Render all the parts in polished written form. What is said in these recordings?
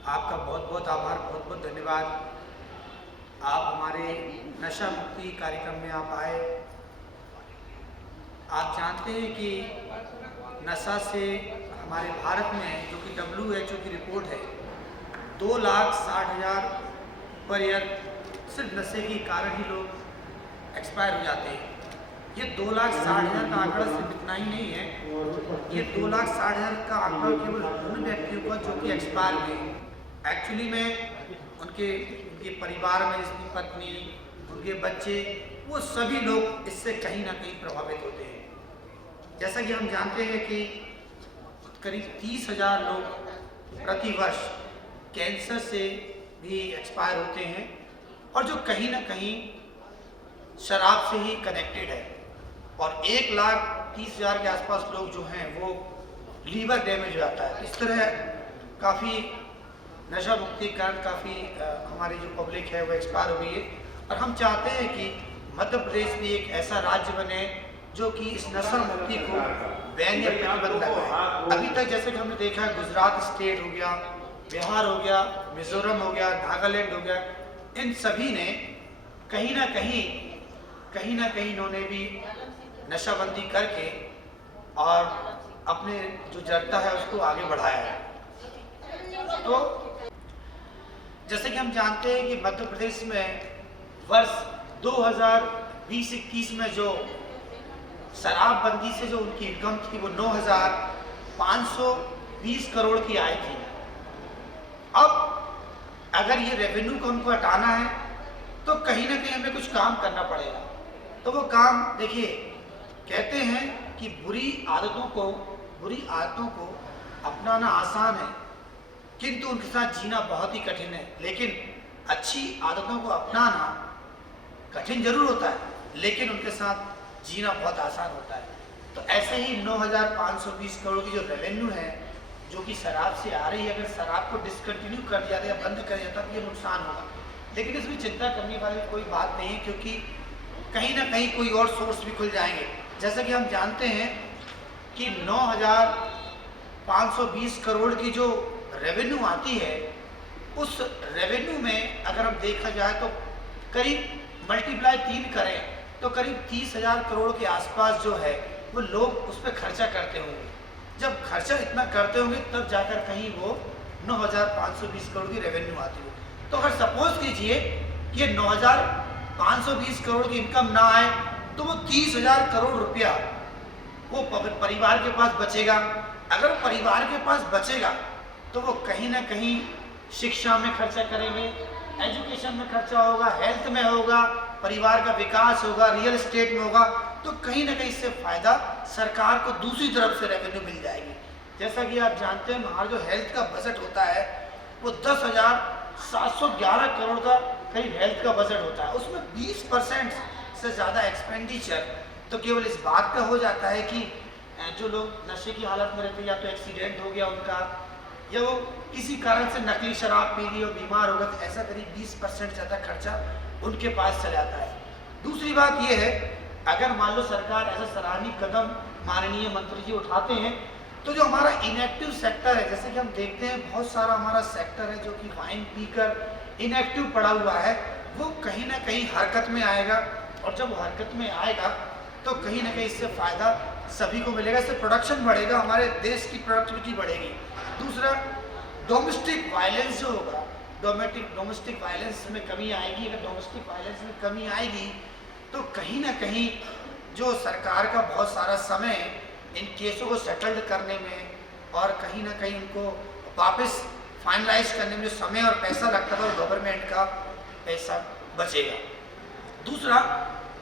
आपका बहुत बहुत आभार, बहुत बहुत धन्यवाद। आप हमारे नशा मुक्ति कार्यक्रम में आप आए। आप जानते हैं कि नशा से हमारे भारत में जो कि WHO की रिपोर्ट है, 2,60,000 पर ईयर सिर्फ नशे के कारण ही लोग एक्सपायर हो जाते हैं। ये 2,60,000 का आंकड़ा सिर्फ इतना ही नहीं है, ये 2,60,000 का आंकड़ा केवल उन व्यक्तियों का जो कि एक्सपायर हुए। एक्चुअली में उनके उनके परिवार में जिसकी पत्नी, उनके बच्चे, वो सभी लोग इससे कहीं ना कहीं प्रभावित होते हैं। जैसा कि हम जानते हैं कि करीब 30,000 लोग प्रतिवर्ष कैंसर से भी एक्सपायर होते हैं, और जो कहीं ना कहीं शराब से ही कनेक्टेड है। और 1,30,000 के आसपास लोग जो हैं वो लीवर डैमेज हो जाता है। इस तरह काफ़ी नशा मुक्ति के कारण काफ़ी हमारी जो पब्लिक है वो एक्सपायर हो गई है। और हम चाहते हैं कि मध्य प्रदेश भी एक ऐसा राज्य बने जो कि इस नशा मुक्ति को बैन या प्रतिबंध लगाए। अभी तक जैसे कि हमने देखा है, गुजरात स्टेट हो गया, बिहार हो गया, मिजोरम हो गया, नागालैंड हो गया, इन सभी ने कहीं ना कहीं इन्होंने भी नशाबंदी करके और अपने जो जड़ता है उसको आगे बढ़ाया है। तो जैसे कि हम जानते हैं कि मध्य प्रदेश में वर्ष 2020-21 में जो शराबबंदी से जो उनकी इनकम थी वो 9,520 करोड़ की आई थी। अब अगर ये रेवेन्यू को हमको हटाना है तो कहीं ना कहीं हमें कुछ काम करना पड़ेगा। तो वो काम देखिए, कहते हैं कि बुरी आदतों को अपनाना आसान है, किंतु उनके साथ जीना बहुत ही कठिन है। लेकिन अच्छी आदतों को अपनाना कठिन जरूर होता है, लेकिन उनके साथ जीना बहुत आसान होता है। तो ऐसे ही 9,520 करोड़ की जो रेवेन्यू है जो कि शराब से आ रही है, अगर शराब को डिसकंटिन्यू कर दिया या बंद कर दिया तो ये नुकसान होगा। लेकिन इसमें चिंता करने वाली कोई बात नहीं है, क्योंकि कहीं ना कहीं कोई और सोर्स भी खुल जाएंगे। जैसा कि हम जानते हैं कि 9,520 करोड़ की जो रेवेन्यू आती है, उस रेवेन्यू में अगर हम देखा जाए तो करीब मल्टीप्लाई 3 करें तो करीब 30,000 करोड़ के आसपास जो है वो लोग उस पर खर्चा करते होंगे। जब खर्चा इतना करते होंगे तब जाकर कहीं वो 9,520 करोड़ की रेवेन्यू आती हो। तो अगर सपोज कीजिए कि 9,520 करोड़ की इनकम ना आए तो वो 30,000 करोड़ रुपया वो परिवार के पास बचेगा। अगर परिवार के पास बचेगा तो वो कहीं ना कहीं शिक्षा में खर्चा करेंगे, एजुकेशन में खर्चा होगा, हेल्थ में होगा, परिवार का विकास होगा, रियल एस्टेट में होगा। तो कहीं ना कहीं इससे फायदा सरकार को दूसरी तरफ से रेवेन्यू मिल जाएगी। जैसा कि आप जानते हैं, हमारा जो हेल्थ का बजट होता है वो 10,711 करोड़ का करीब हेल्थ का बजट होता है। उसमें 20% से ज़्यादा एक्सपेंडिचर तो केवल इस बात का हो जाता है कि जो लोग नशे की हालत में रहते हैं, या तो एक्सीडेंट हो गया उनका, या वो किसी कारण से नकली शराब पी ली और बीमार हो गए, तो ऐसा करीब 20% ज़्यादा खर्चा उनके पास चला जाता है। दूसरी बात यह है, अगर मान लो सरकार ऐसा सराहनीय कदम माननीय मंत्री जी उठाते हैं तो जो हमारा इनएक्टिव सेक्टर है, जैसे कि हम देखते हैं बहुत सारा हमारा सेक्टर है जो कि वाइन पीकर इनएक्टिव पड़ा हुआ है, वो कहीं ना कहीं हरकत में आएगा। और जब हरकत में आएगा तो कहीं ना कहीं इससे फ़ायदा सभी को मिलेगा, इससे प्रोडक्शन बढ़ेगा, हमारे देश की प्रोडक्टिविटी बढ़ेगी। दूसरा, डोमेस्टिक वायलेंस जो होगा, डोमेस्टिक वायलेंस में कमी आएगी। अगर डोमेस्टिक वायलेंस में कमी आएगी तो कहीं ना कहीं जो सरकार का बहुत सारा समय इन केसों को सेटल्ड करने में और कहीं ना कहीं उनको वापस फाइनलाइज करने में जो समय और पैसा लगता था, गवर्नमेंट का पैसा बचेगा। दूसरा,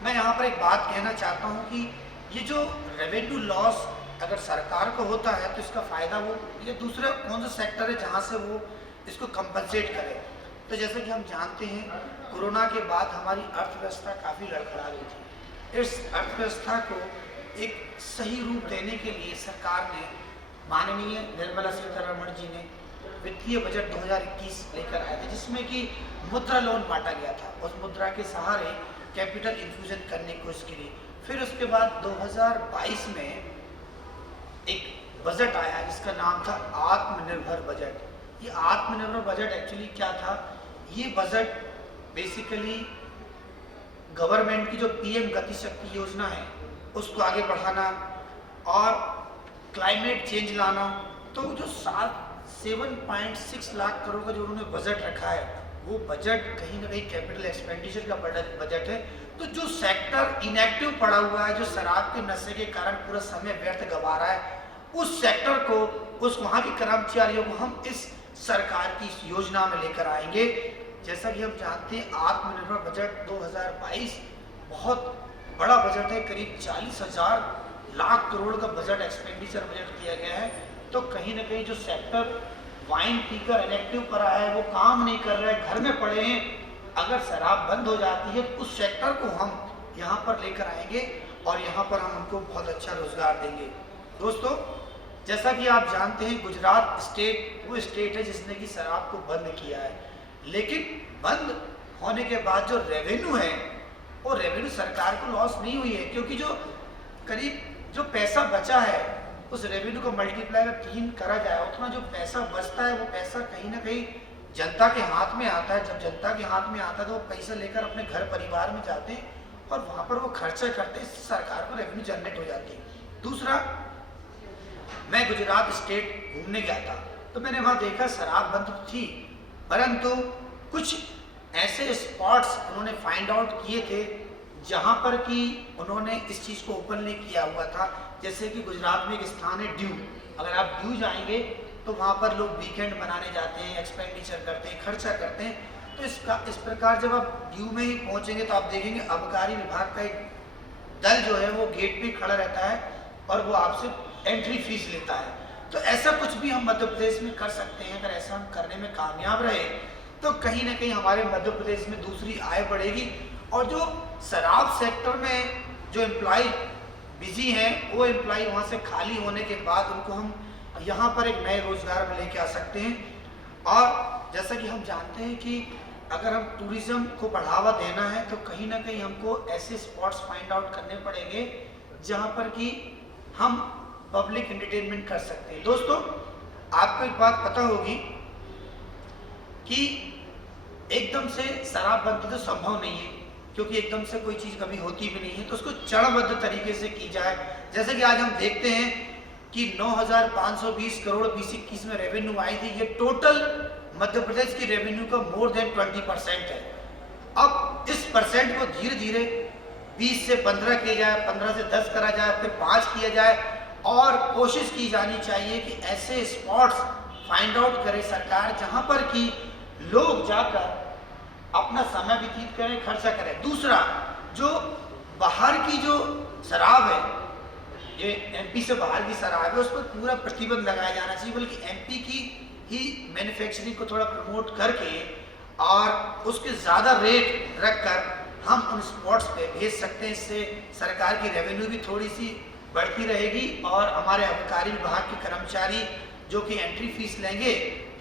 मैं यहाँ पर एक बात कहना चाहता हूँ कि ये जो रेवेन्यू लॉस अगर सरकार को होता है तो इसका फ़ायदा वो ये दूसरे कौन सा सेक्टर है जहाँ से वो इसको कंपनसेट करे। तो जैसे कि हम जानते हैं, कोरोना के बाद हमारी अर्थव्यवस्था काफ़ी लड़खड़ा गई थी। इस अर्थव्यवस्था को एक सही रूप देने के लिए सरकार ने, माननीय निर्मला सीतारमण जी ने वित्तीय बजट 2021 लेकर आए थे, जिसमें कि मुद्रा लोन बांटा गया था। उस मुद्रा के सहारे कैपिटल इन्फ्यूजन करने को इसके लिए। फिर उसके बाद 2022 में एक बजट आया जिसका नाम था आत्मनिर्भर बजट। ये आत्मनिर्भर बजट एक्चुअली क्या था? ये बजट बेसिकली गवर्नमेंट की जो पीएम गति शक्ति योजना है उसको आगे बढ़ाना और क्लाइमेट चेंज लाना। तो जो 7.6 लाख करोड़ का जो उन्होंने बजट रखा है वो बजट कहीं ना कहीं कैपिटल एक्सपेंडिचर का बजट है। तो जो सेक्टर इनएक्टिव पड़ा हुआ है, जो शराब के नशे के कारण पूरा समय व्यर्थ गवा रहा है, उस सेक्टर को, उस वहाँ के कर्मचारियों को हम इस सरकार की इस योजना में लेकर आएंगे। जैसा कि हम जानते हैं आत्मनिर्भर बजट 2022 बहुत बड़ा बजट है, करीब 40,000 लाख करोड़ का बजट एक्सपेंडिचर बजट किया गया है। तो कहीं ना कहीं जो सेक्टर वाइन पीकर इनएक्टिव पड़ा है, वो काम नहीं कर रहा है, घर में पड़े हैं, अगर शराब बंद हो जाती है तो उस सेक्टर को हम यहाँ पर लेकर आएंगे और यहाँ पर हम उनको बहुत अच्छा रोजगार देंगे। दोस्तों, जैसा कि आप जानते हैं गुजरात स्टेट वो स्टेट है जिसने कि शराब को बंद किया है, लेकिन बंद होने के बाद जो रेवेन्यू है वो रेवेन्यू सरकार को लॉस नहीं हुई है, क्योंकि जो करीब जो पैसा बचा है उस रेवेन्यू को मल्टीप्लाई अगर 3 करा जाए, उतना जो पैसा बचता है वो पैसा कहीं ना कहीं जनता के हाथ में आता है। जब जनता के हाथ में आता है तो वो पैसा लेकर अपने घर परिवार में जाते हैं और वहाँ पर वो खर्चा करते हैं, सरकार को रेवेन्यू जनरेट हो जाती है। दूसरा, मैं गुजरात स्टेट घूमने गया था तो मैंने वहाँ देखा शराब बंद थी, परंतु कुछ ऐसे स्पॉट्स उन्होंने फाइंड आउट किए थे जहाँ पर कि उन्होंने इस चीज़ को ओपनली किया हुआ था। जैसे कि गुजरात में एक स्थान है ड्यू, अगर आप ड्यू जाएंगे तो वहाँ पर लोग वीकेंड मनाने जाते हैं, एक्सपेंडिचर करते हैं, खर्चा करते हैं। तो इस प्रकार जब आप ड्यू में ही पहुँचेंगे तो आप देखेंगे आबकारी विभाग का एक दल जो है वो गेट पे खड़ा रहता है और वो आपसे एंट्री फीस लेता है। तो ऐसा कुछ भी हम मध्य प्रदेश में कर सकते हैं। अगर ऐसा हम करने में कामयाब रहे तो कहीं ना कहीं हमारे मध्य प्रदेश में दूसरी आय बढ़ेगी और जो शराब सेक्टर में जो एम्प्लॉय बिजी हैं वो एम्प्लॉय वहाँ से खाली होने के बाद उनको हम यहाँ पर एक नए रोजगार में लेके आ सकते हैं। और जैसा कि हम जानते हैं कि अगर हम टूरिज्म को बढ़ावा देना है तो कहीं ना कहीं हमको ऐसे स्पॉट्स फाइंड आउट करने पड़ेंगे जहाँ पर कि हम पब्लिक एंटरटेनमेंट कर सकते हैं। दोस्तों, आपको एक बात पता होगी कि एकदम से शराब बंद तो संभव नहीं है, क्योंकि एकदम से कोई चीज़ कभी होती भी नहीं है। तो उसको चरणबद्ध तरीके से की जाए। जैसे कि आज हम देखते हैं कि 9,520 करोड़ 2021 में रेवेन्यू आई थी, ये टोटल मध्य प्रदेश की रेवेन्यू का मोर देन 20% है। अब इस परसेंट को धीरे धीरे 20 से 15 किया जाए, 15 से 10 करा जाए, फिर 5 किया जाए और कोशिश की जानी चाहिए कि ऐसे स्पॉट्स फाइंड आउट करे सरकार जहां पर कि लोग जाकर अपना समय व्यतीत करें, खर्चा करें। दूसरा, जो बाहर की जो शराब है, ये एमपी से बाहर की शराब है, उस पर पूरा प्रतिबंध लगाया जाना चाहिए, बल्कि एमपी की ही मैन्युफैक्चरिंग को थोड़ा प्रमोट करके और उसके ज़्यादा रेट रखकर हम उन स्पॉट्स पे भेज सकते हैं। इससे सरकार की रेवेन्यू भी थोड़ी सी बढ़ती रहेगी और हमारे आबकारी विभाग के कर्मचारी जो कि एंट्री फीस लेंगे,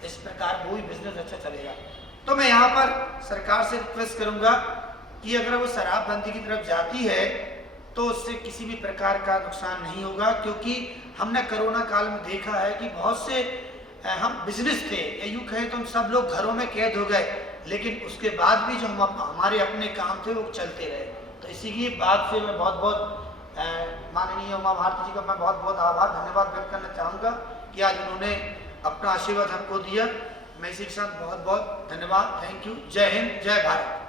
इस प्रकार वो भी बिजनेस अच्छा चलेगा। तो मैं यहाँ पर सरकार से रिक्वेस्ट करूँगा कि अगर वो शराबबंदी की तरफ जाती है तो उससे किसी भी प्रकार का नुकसान नहीं होगा, क्योंकि हमने कोरोना काल में देखा है कि बहुत से हम बिजनेस थे, यूँ कहें तो हम सब लोग घरों में कैद हो गए, लेकिन उसके बाद भी जो हमारे अपने काम थे वो चलते रहे। तो इसी की बात से मैं बहुत बहुत माननीय उमा भारती जी का मैं बहुत बहुत आभार धन्यवाद व्यक्त करना चाहूँगा कि आज उन्होंने अपना आशीर्वाद हमको दिया। मैं इसी के साथ बहुत बहुत धन्यवाद। Thank you. जय हिंद, जय भारत।